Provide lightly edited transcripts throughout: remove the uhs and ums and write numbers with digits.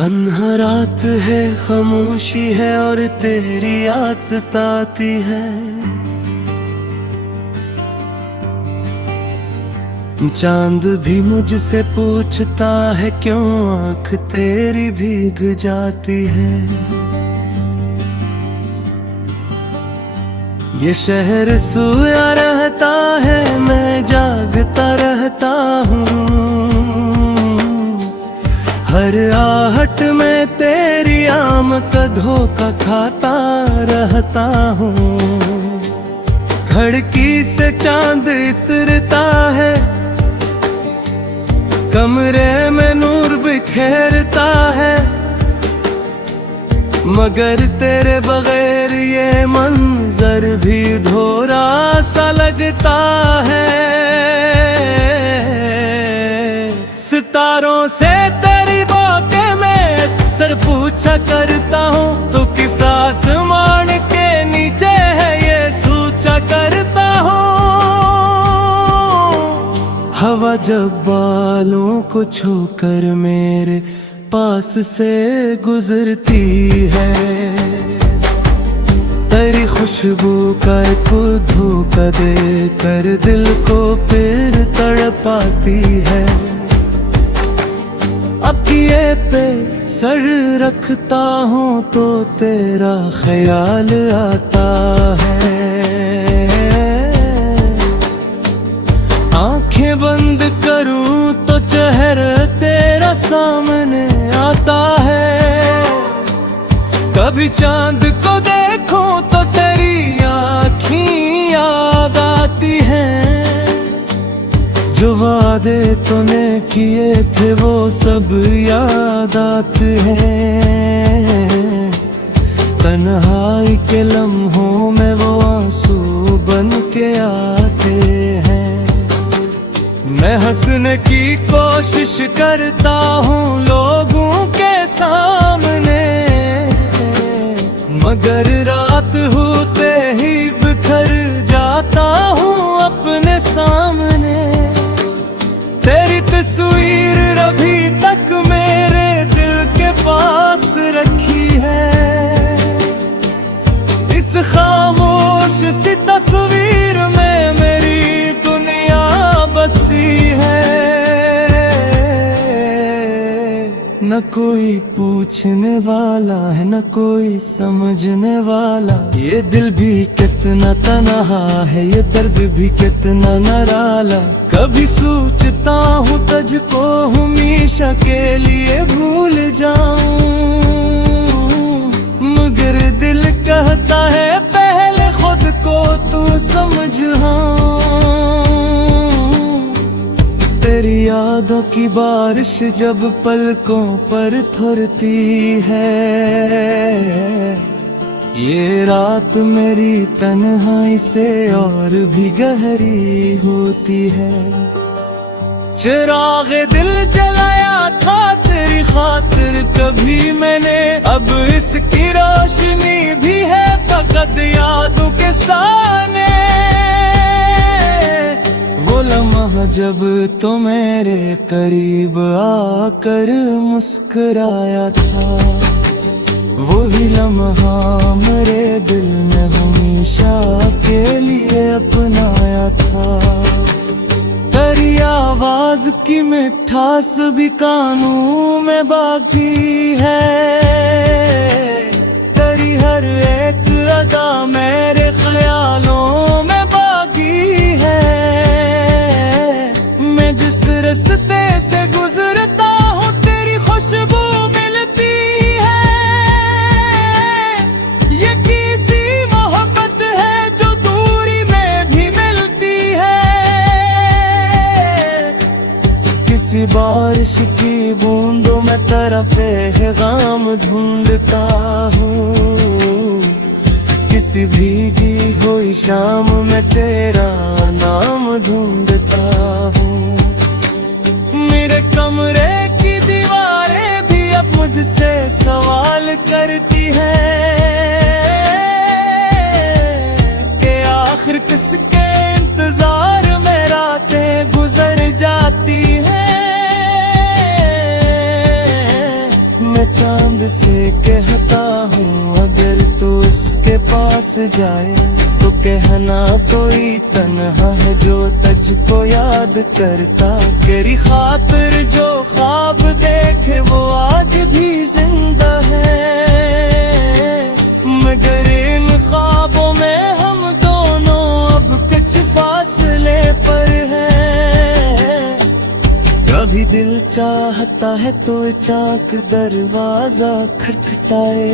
तन्हा रात है, खामोशी है और तेरी याद सताती है। चांद भी मुझसे पूछता है क्यों आंख तेरी भीग जाती है। ये शहर सोया रहता है, मैं जागता रहता हूँ। हर आहट में तेरी आमद का धोखा खाता रहता हूँ। खिड़की से चांद इतरता है, कमरे में नूर बिखेरता है, मगर तेरे बगैर ये मंजर भी धोरा सा लगता है। सितारों से तेरी बातें मैं अक्सर पूछा करता हूँ, तो किस आसमान के नीचे है ये सोचा करता हूँ। हवा जब बालों को छूकर मेरे पास से गुजरती है, तेरी खुशबू का एक धोखा दे कर दिल को फिर तड़पाती है। अखिए पे सर रखता हूँ तो तेरा ख्याल आता है। आंखें बंद करूँ तो चेहरा तेरा सामने आता है। कभी चांद को देखूं तो तेरी आँखें याद आती हैं। जो वादे तूने किए थे वो सब याद आते हैं। तन्हाई के लम्हों में वो आंसू बन के आते हैं। मैं हंसने की कोशिश करता हूँ लोगों के सामने, मगर रात होते ही बिखर जाता हूँ अपने सामने। तेरी तस्वीर अभी तक मेरे दिल के पास रखी है। इस खामोश सी तस्वीर में मेरी दुनिया बसी है। न कोई पूछने वाला है, न कोई समझने वाला। ये दिल भी कितना तन्हा है, ये दर्द भी कितना निराला। कभी सोचता हूँ तुझको हमेशा के लिए भूल जाऊं, मगर दिल कहता है पहले खुद को तू समझा। तेरी यादों की बारिश जब पलकों पर थरती है, ये रात मेरी तन्हाई से और भी गहरी होती है। चिराग दिल जलाया था तेरी खातिर कभी मैंने, अब इसकी रोशनी भी है फकत यादों के सामने। वो लम्हा जब तो मेरे करीब आकर मुस्कुराया था, वही लम्हा मेरे दिल में हमेशा के लिए अपनाया था। तेरी आवाज की मिठास भी कानों में बाकी है। तेरी हर एक अदा मेरे ख्यालों में बाकी है। मैं जिस रास्ते से गुजरता हूँ तेरी खुशबू मिलती है। ये किसी मोहब्बत है जो दूरी में भी मिलती है। किसी बारिश की बूंदों में तेरा पैगाम ढूंढता हूँ। किसी भीगी हुई शाम में तेरा नाम ढूंढता हूँ। मेरे कमरे की दीवारें भी अब मुझसे सवाल करती है कि आखिर किसके इंतजार में रातें गुजर जाती हैं। मैं चांद से कहता हूँ, अगर तू इसके पास जाए तो कहना कोई तन्हा है जो तुझको याद करता। तेरी खातिर जो ख्वाब देखे वो आज भी जिंदा है, मगर इन ख्वाबों में हम दोनों अब कुछ फासले पर हैं। कभी दिल चाहता है तो चाक दरवाजा खटखटाए,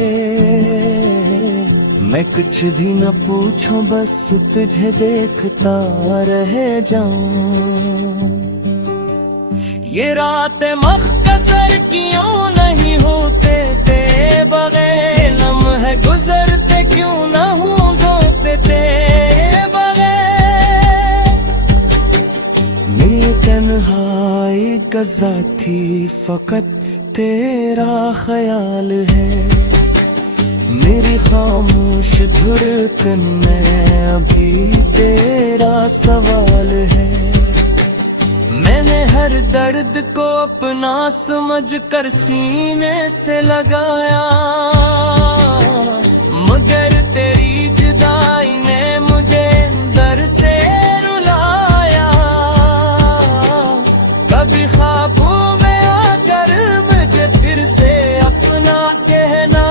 मैं कुछ भी न पूछूं बस तुझे देखता रह जाऊं। ये रातें मख्तसर क्यों नहीं होते तेरे बगैर, लम्हे गुजरते क्यों न होते तेरे बगैर। मेरी तन्हाई गज़ा थी फकत तेरा ख्याल है, मेरी खामोश धड़कन में अभी तेरा सवाल है। मैंने हर दर्द को अपना समझ कर सीने से लगाया, मगर तेरी जुदाई ने मुझे दर से रुलाया। कभी ख्वाबों में आकर मुझे फिर से अपना कहना,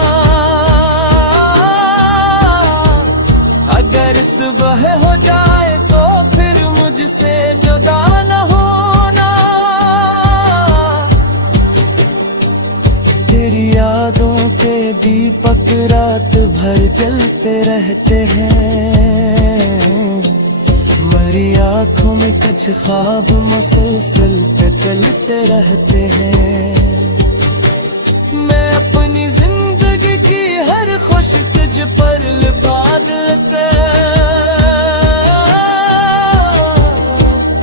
अगर सुबह हो जाए तो फिर मुझसे जुदा न होना। तेरी यादों के दीपक रात भर जलते रहते हैं, मरी आंखों में कुछ ख्वाब मुसलसल पे चलते रहते हैं। मैं अपनी जिंदगी की हर खुश तुझ पर लिबाद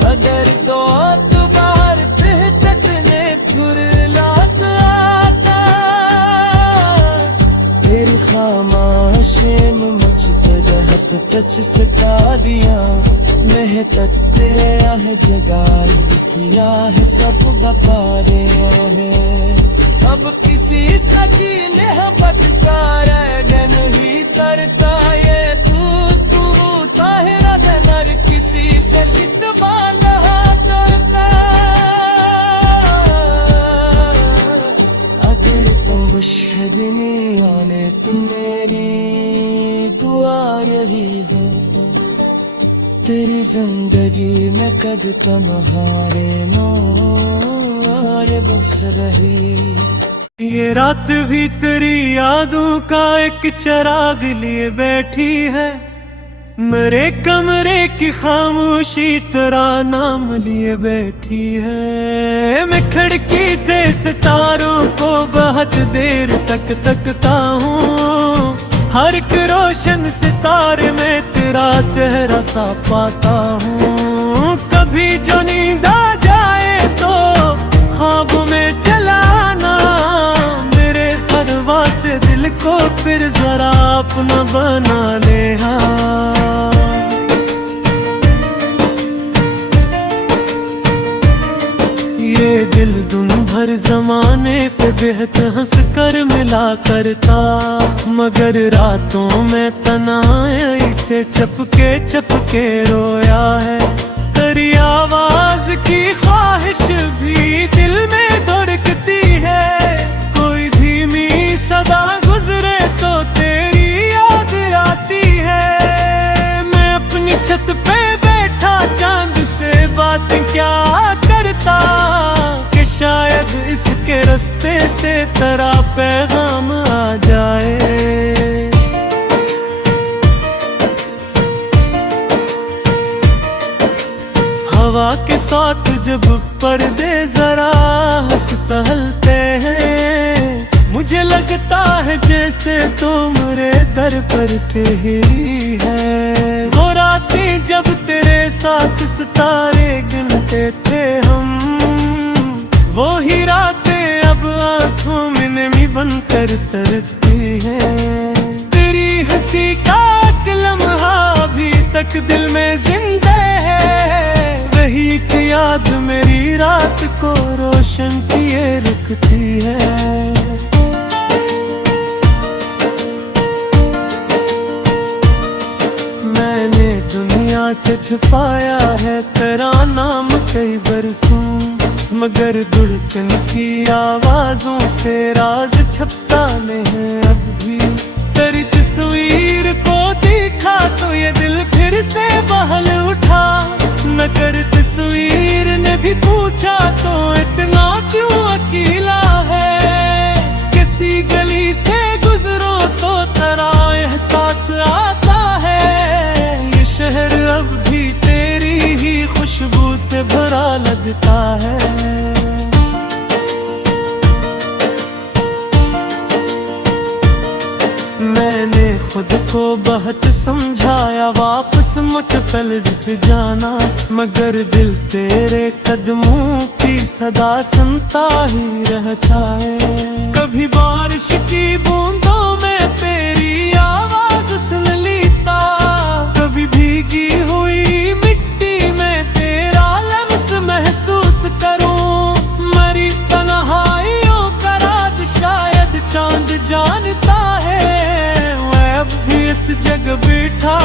अगर दो बार बेहद ने फुरलात आता। तेरी खामोशी में मुझ पे जहत तच सितारियां मेहनत है जगाई किया है सब बकारे है। अब किसी सकीने बचता रह नहीं तरता ये तू ताहिरा जनर किसी से शिकवाना तरता। अगर तुम बशहदनी आने तो मेरी दुआ यही है, तेरी जिंदगी में कद तुम्हारे नो बस रही। ये रात भी तेरी यादों का एक चिराग लिए बैठी है, मेरे कमरे की खामोशी तेरा नाम लिए बैठी है। मैं खिड़की से सितारों को बहुत देर तक तकता हूँ, हर एक रोशन सितारे में तेरा चेहरा सा पाता हूँ। कभी जो नींद आ जाए तो ख्वाब में चलाना, मेरे हरवा से दिल को फिर जरा अपना बना ले। ये दिल दुन भर जमाने से बेहद हंस कर मिला करता, मगर रातों में तन्हाई से चपके चपके रोया है। तेरी आवाज की ख्वाहिश भी दिल में धड़कती है, कोई धीमी सदा गुजरे तो तेरी याद आती है। मैं अपनी छत पे बैठा चांद से बात क्या करता, कि शायद इसके रास्ते से तेरा पैगाम आ जाए। हवा के साथ जब पर्दे जरा हंसता हलते हैं, मुझे लगता है जैसे तो मेरे दर पर तेरी है। वो रातें जब तेरे साथ सितारे गिनते थे हम, वो ही रातें अब आंखों में नमी बनकर तरती हैं। तेरी हंसी का एक लम्हा अभी तक दिल में जिंदा है, वही की याद मेरी रात को रोशन किए रखती है। छुपाया है तेरा नाम कई बरसों, मगर धड़कन की आवाजों से राज छपता नहीं अब भी। तेरी तस्वीर को देखा तो ये दिल फिर से बहल उठा, मगर तस्वीर ने भी पूछा तो इतना क्यों अकेला है। किसी गली से गुजरो तो तेरा एहसास आता है, ये शहर अब भी तेरी ही खुशबू से भरा लगता है। मैंने खुद को बहुत समझाया वापस मुझ पे लौट जाना, मगर दिल तेरे कदमों की सदा सुनता ही रहता है। कभी बारिश की बूंदों में तेरी आवाज सुन लेता, कभी भीगी हुई मिट्टी में तेरा लम्स महसूस करूं। मरी तन्हाइयों का राज शायद चांद जानता है, मैं अब भी इस जगह बैठा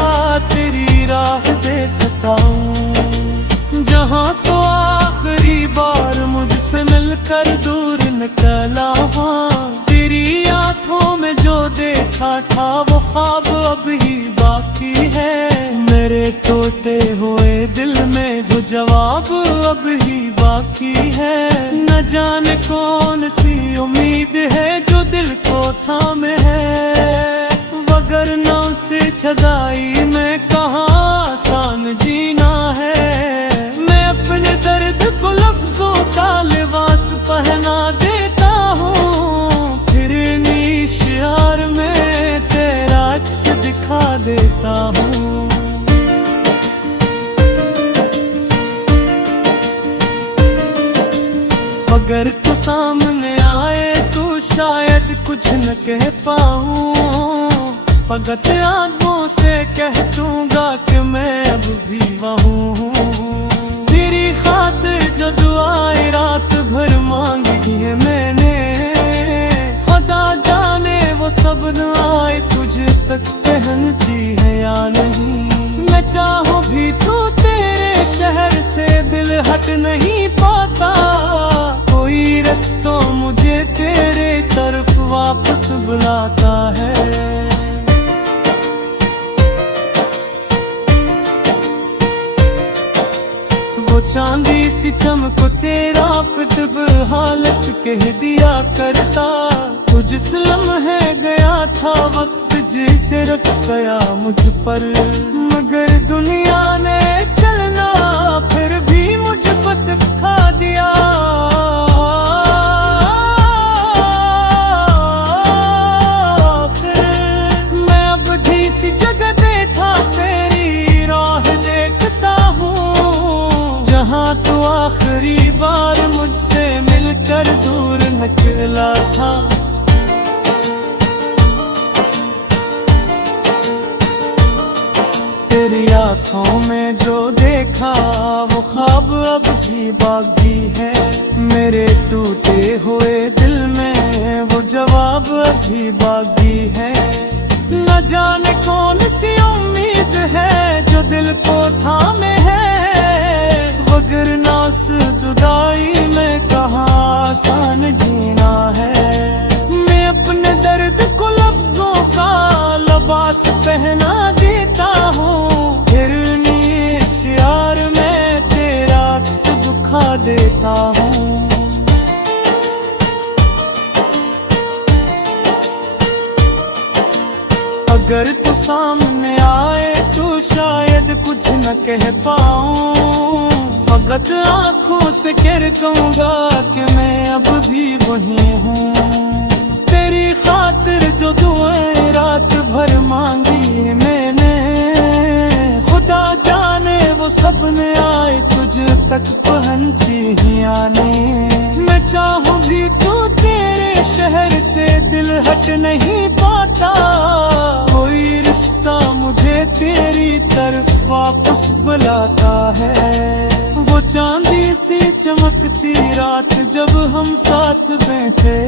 तेरी राह देखता हूँ। जहाँ तो आखिरी बार मुझसे मिलकर दूर निकला वहाँ, तेरी आंखों में जो देखा था वो ख्वाब अब ही बाकी है। मेरे टूटे हुए दिल में जो जवाब अब ही बाकी है। न जाने कौन सी उम्मीद है जो दिल को थामे है, वगर ना उसे छदाई में कहाँ आसान जीना है। मैं अपने दर्द को लफ्जों का लिबास पहना देता हूँ, फिर निशार में तेरा अक्स दिखा देता हूँ। अगर तू सामने आए तो शायद कुछ न कह पाऊँ, फकत आंखों से कह दूंगा कि मैं अब भी वहूँ हूँ। तेरी खातिर जो दुआएं रात भर मांगी है मैंने, खुदा जाने वो सब दुआएं तुझे तक पहुंची है या नहीं। मैं चाहूँ भी तो तेरे शहर से दिल हट नहीं पाता, कोई रास्तों मुझे तेरे तरफ वापस बुलाता है। चांदी सी चमको तेरा कुतुब हालत कह दिया करता, तू जिस लम्हे गया था वक्त जैसे रख गया मुझ पर। मगर दुनिया ने चलना फिर भी मुझको सिखा दिया, फिर मैं अब भी सी जगह बैठा तेरी राह देखता हूँ, जहाँ तू आखिरी बार मुझसे मिलकर दूर निकला था। तेरी आँखों में जो देखा वो ख्वाब अब भी बाकी है। मेरे टूटे हुए दिल में वो जवाब अभी बाकी है। न जाने कौन सी उम्मीद है जो दिल को थामे है, वगर ना उस जुदाई में कहाँ आसान जीना है। मैं अपने दर्द को लफ्जों का लिबास पहना देता हूँ, फिर निशार में तेरा अक्स दिखा देता हूँ। अगर तू सामने आए तो शायद कुछ न कह पाऊँ, फकत आंखों से कह कहूँगा कि मैं अब भी वही हूँ। तेरी खातिर जो दुआएं रात भर मांगी मैंने, खुदा जाने वो सपने आए तुझ तक पहुंची ही आने। मैं चाहूँ भी तो तेरे शहर से दिल हट नहीं पाता, कोई रिश्ता मुझे तेरी तरफ वापस बुलाता है। वो चांदी सी चमकती रात जब हम साथ बैठे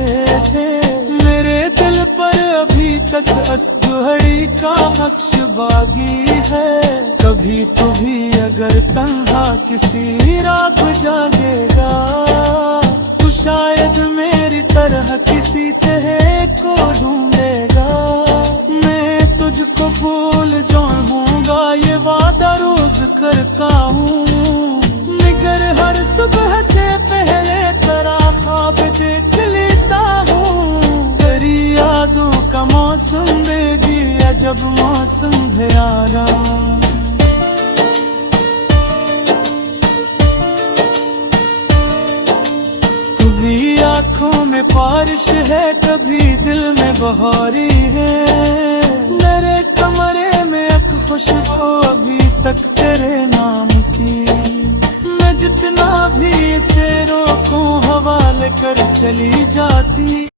थे, मेरे दिल पर अभी तक तक असगहड़ी का अक्ष बागी है। कभी तो भी अगर तन्हा किसी रात जागेगा, तो शायद मेरी तरह किसी चेहरे को ढूंढेगा। मैं तुझको भूल जाऊंगा ये वादा रोज करता हूँ, मगर हर सुबह से पहले तेरा ख्वाब देख लेता हूँ। तेरी यादों का मौसम देगी अजब मौसम है यारा। कभी आँखों में बारिश है, कभी दिल में बहारी है। मेरे कमरे में एक खुशबू अभी तक तेरे नाम की। मैं जितना भी इसे रोकूं हवा लेकर चली जाती,